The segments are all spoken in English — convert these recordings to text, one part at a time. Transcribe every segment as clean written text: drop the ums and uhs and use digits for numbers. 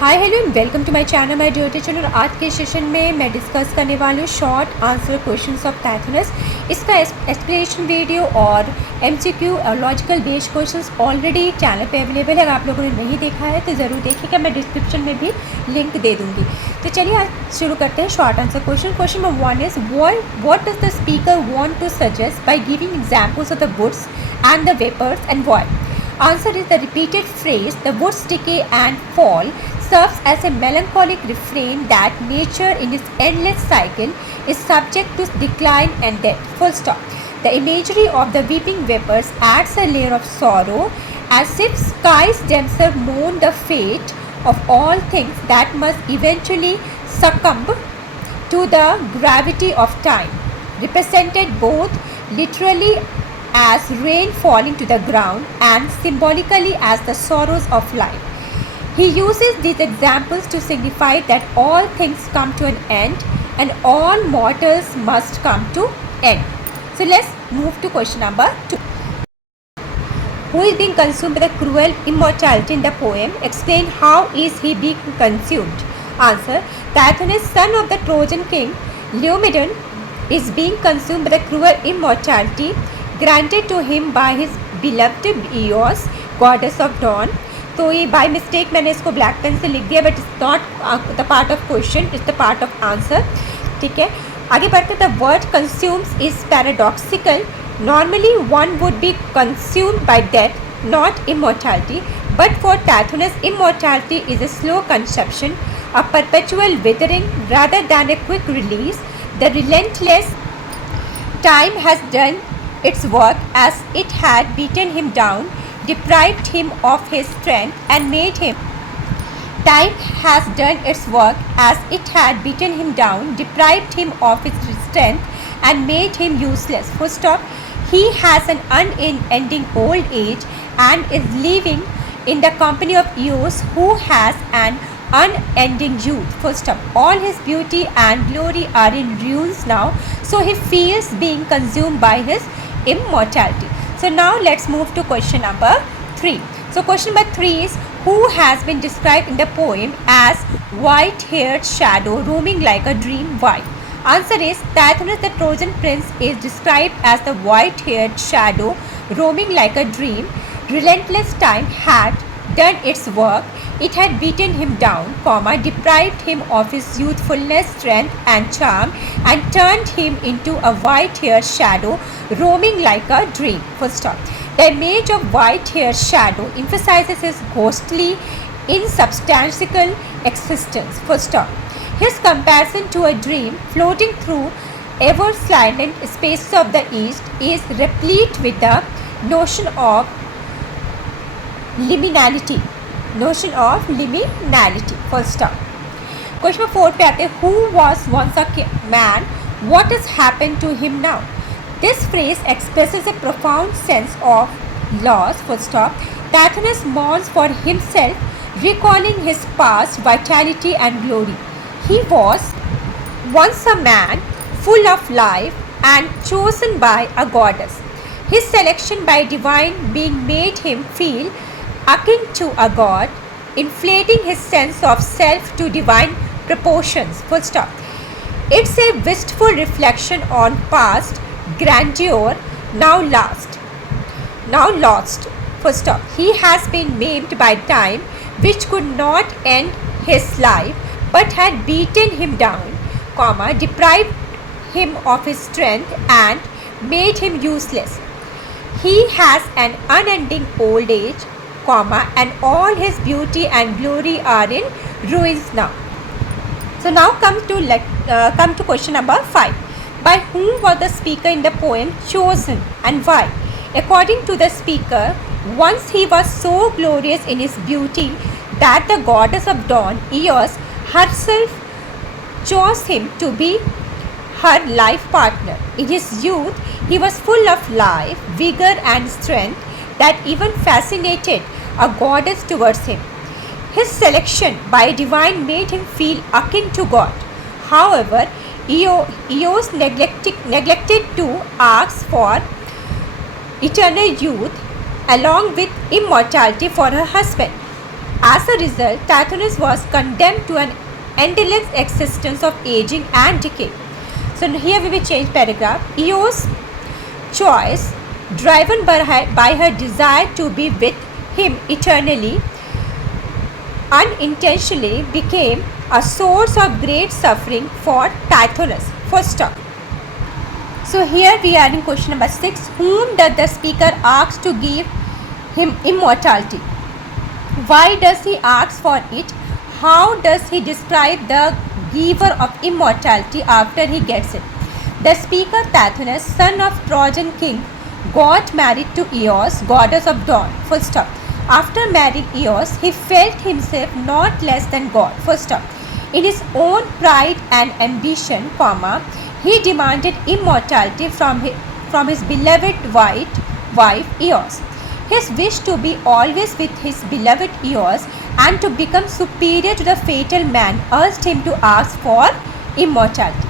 Hi hello and welcome to my channel my dear teacher. और आज के session में मैं डिस्कस करने वाली हूँ शॉर्ट आंसर क्वेश्चंस ऑफ टाइथनस। इसका एक्सप्लेनेशन वीडियो और एमसीक्यू और logical based questions already channel पे अवेलेबल है। अगर आप लोगों ने नहीं देखा है तो ज़रूर देखिएगा, मैं डिस्क्रिप्शन में भी लिंक दे दूँगी। तो चलिए आज शुरू करते हैं short answer question. Question number 1 is what does the speaker want to suggest by giving examples of the woods and the vapours and why? Answer is the repeated phrase, the woods decay and fall, serves as a melancholic refrain that nature in its endless cycle is subject to decline and death. Full stop. The imagery of the weeping vapors adds a layer of sorrow, as if skies themselves mourn the fate of all things that must eventually succumb to the gravity of time, represented both literally as rain falling to the ground and symbolically as the sorrows of life. He uses these examples to signify that all things come to an end and all mortals must come to end. So let's move to question number 2. Who is being consumed by the cruel immortality in the poem? Explain how is he being consumed. Answer: Tithonus, son of the Trojan king Laomedon, is being consumed by the cruel immortality granted to him by his beloved Eos, goddess of dawn. तो ये by mistake मैंने इसको black pen से लिख दिया, but it's not the part of question, it's the part of answer. ठीक है, आगे बढ़ते। The word consumes is paradoxical. Normally one would be consumed by death, not immortality, but for Tithonus immortality is a slow consumption, a perpetual withering rather than a quick release. The relentless time has done its work as it had beaten him down, deprived him of his strength and made him. Time has done its work as it had beaten him down, deprived him of his strength and made him useless. Full stop. He has an unending old age and is living in the company of Eos, who has an unending youth. Full stop. All his beauty and glory are in ruins now, so he fears being consumed by his immortality. So now let's move to question number 3. So question number 3 is, who has been described in the poem as white-haired shadow roaming like a dream? Why? Answer is, Tithonus the Trojan prince is described as the white-haired shadow roaming like a dream. Relentless time had done its work. It had beaten him down, deprived him of his youthfulness, strength and charm, and turned him into a white-haired shadow roaming like a dream. Full stop. The image of white-haired shadow emphasizes his ghostly, insubstantial existence. Full stop. His comparison to a dream floating through ever-silent spaces of the East is replete with the notion of liminality. Full stop. Question number 4 पे आते हैं. Who was once a man? What has happened to him now? This phrase expresses a profound sense of loss. Full stop. Tithonus mourns for himself, recalling his past vitality and glory. He was once a man, full of life and chosen by a goddess. His selection by divine being made him feel akin to a god, inflating his sense of self to divine proportions. Full stop. It's a wistful reflection on past grandeur now lost. Full stop. He has been maimed by time, which could not end his life, but had beaten him down, deprived him of his strength and made him useless. He has an unending old age, and all his beauty and glory are in ruins now. So now come to question number 5. By whom was the speaker in the poem chosen and why? According to the speaker, once he was so glorious in his beauty that the goddess of dawn, Eos, herself chose him to be her life partner. In his youth, he was full of life, vigor and strength that even fascinated a goddess towards him. His selection by divine made him feel akin to God. However, Eos neglected to ask for eternal youth along with immortality for her husband. As a result, Tithonus was condemned to an endless existence of aging and decay. So here we will change paragraph. Eos' choice, driven by her desire to be with him eternally, unintentionally became a source of great suffering for Tithonus. Full stop. So here we are in question number 6. Whom does the speaker ask to give him immortality? Why does he ask for it? How does he describe the giver of immortality after he gets it? The speaker Tithonus, son of Trojan king, got married to Eos, goddess of dawn. Full stop. After marrying Eos, he felt himself not less than God. Full stop. In his own pride and ambition, he demanded immortality from his beloved wife Eos. His wish to be always with his beloved Eos and to become superior to the fatal man urged him to ask for immortality.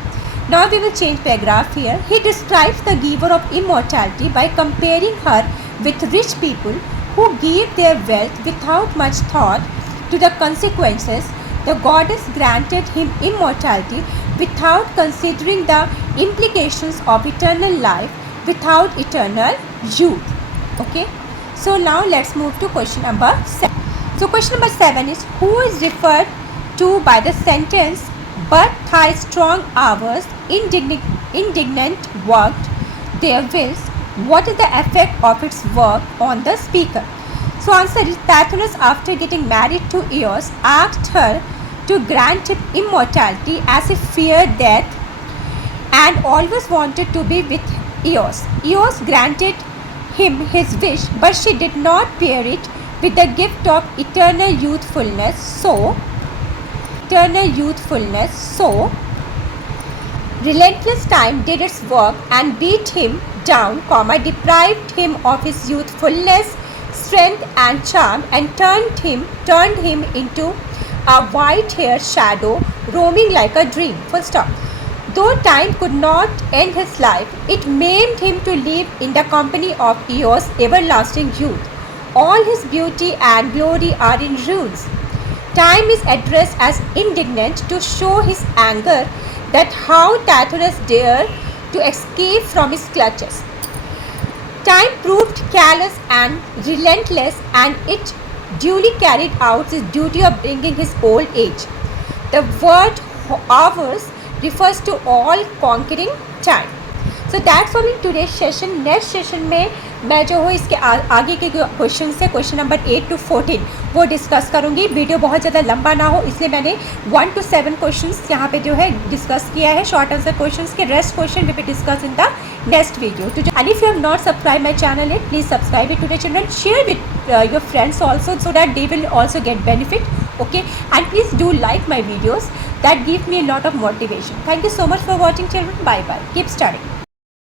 Now we will change paragraph here. He describes the giver of immortality by comparing her with rich people who give their wealth without much thought to the consequences. The goddess granted him immortality without considering the implications of eternal life, without eternal youth. Okay. So now let's move to question number 7. So question number 7 is, who is referred to by the sentence, but thy strong hours indignant worked their wills? What is the effect of its work on the speaker? So answer is, Tithonus, after getting married to Eos, asked her to grant him immortality as he feared death and always wanted to be with Eos. Eos granted him his wish, but she did not pair it with the gift of eternal youthfulness. So relentless time did its work and beat him down, deprived him of his youthfulness, strength and charm, and turned him into a white-haired shadow roaming like a dream. Full stop. Though time could not end his life, it maimed him to live in the company of Eos' everlasting youth. All his beauty and glory are in ruins. Time is addressed as indignant to show his anger that how Tithonus dared to escape from his clutches. Time proved callous and relentless, and it duly carried out its duty of bringing his old age. The word hours refers to all conquering time. So that's all in today's session. Next session में मैं जो हूँ इसके आगे के question से question number 8 to 14 वो discuss करूँगी. वीडियो बहुत ज़्यादा लंबा ना हो इसलिए मैंने 1 to 7 क्वेश्चंस यहाँ पे जो है डिस्कस किया है, शॉर्ट आंसर क्वेश्चंस के. Rest question we will discuss in the next video. And if you have not subscribed my channel yet, please subscribe it to the channel. Share with your friends also, so that they will also get benefit. Okay, and please do like my videos. That gives me a lot of motivation. Thank you so much for watching, children. Bye bye. Keep studying.